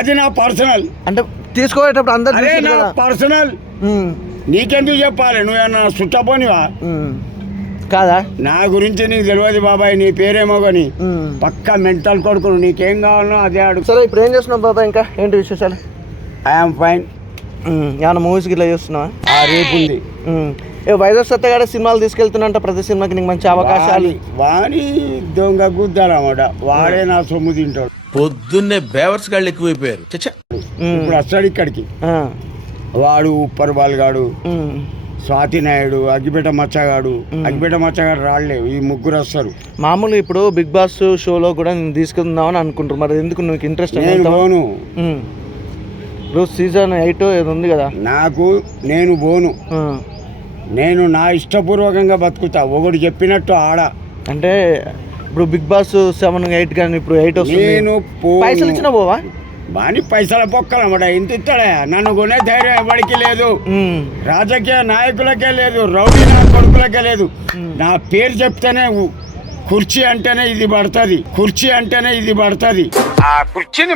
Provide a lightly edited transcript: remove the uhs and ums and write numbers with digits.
అది నా పర్సనల్. అంటే తీసుకోవేటప్పుడు అందరు పర్సనల్, నీకెందుకు చెప్పాలి? నువ్వేమన్నా చుట్టపోనివా కాదా? నా గురించి నీకు తెలియదు బాబాయ్, నీ పేరేమో కానీ పక్కా మెంటల్ కొడుకును, నీకేం కావాలనో అదే అడుగు. సరే ఇప్పుడు ఏం చేస్తున్నావు బాబాయ్? ఇంకా ఏంటి విశేషాలు? I'm fine. ఏమన్నా మూవీస్కి ఇట్లా చూస్తున్నావా? రేపు ఉంది. వైజాగ్ సత్యగాడ సినిమాలు తీసుకెళ్తున్నంట, ప్రతి సినిమాకి నీకు మంచి అవకాశాలు. వాని దొంగ గుద్దాలన్నమాట, వాడే నా సొమ్ము తింటాడు. పొద్దున్నే బేవర్స్ గాళ్ళు ఎక్కువైపోయారు. ఇప్పుడు వస్తాడు ఇక్కడికి, వాడు ఉప్పర్ బాల్గాడు, స్వాతి నాయుడు, అగ్గిపేట మచ్చగాడు. అగ్గిపేట మచ్చగాడు రాలేవు, ఈ ముగ్గురు వస్తారు. మామూలు ఇప్పుడు బిగ్ బాస్ షోలో కూడా నేను తీసుకుందామని అనుకుంటారు, మరి ఎందుకు నీకు ఇంట్రెస్ట్? నేను పోను. ఇప్పుడు సీజన్ 8 ఏదో ఉంది కదా, నేను పోను. నేను నా ఇష్టపూర్వకంగా బతుకుతా, ఒకటి చెప్పినట్టు ఆడ. అంటే ఇప్పుడు బిగ్ బాస్ 7, 8 కానీ ఇప్పుడు 8 వస్తుంది. నేను పైసలు ఇచ్చిన పోవా? బాని పైసల పొక్కలన్నమాట. ఇంత ఇస్తాడా? నన్ను కొనే ధైర్యం ఎవరికి లేదు, రాజకీయ నాయకులకే లేదు, రౌడీ నా కొడుకులకే లేదు. నా పేరు చెప్తేనే కుర్చీ అంటేనే ఇది పడుతుంది, కుర్చీ అంటేనే ఇది పడుతుంది. ఆ కుర్చీని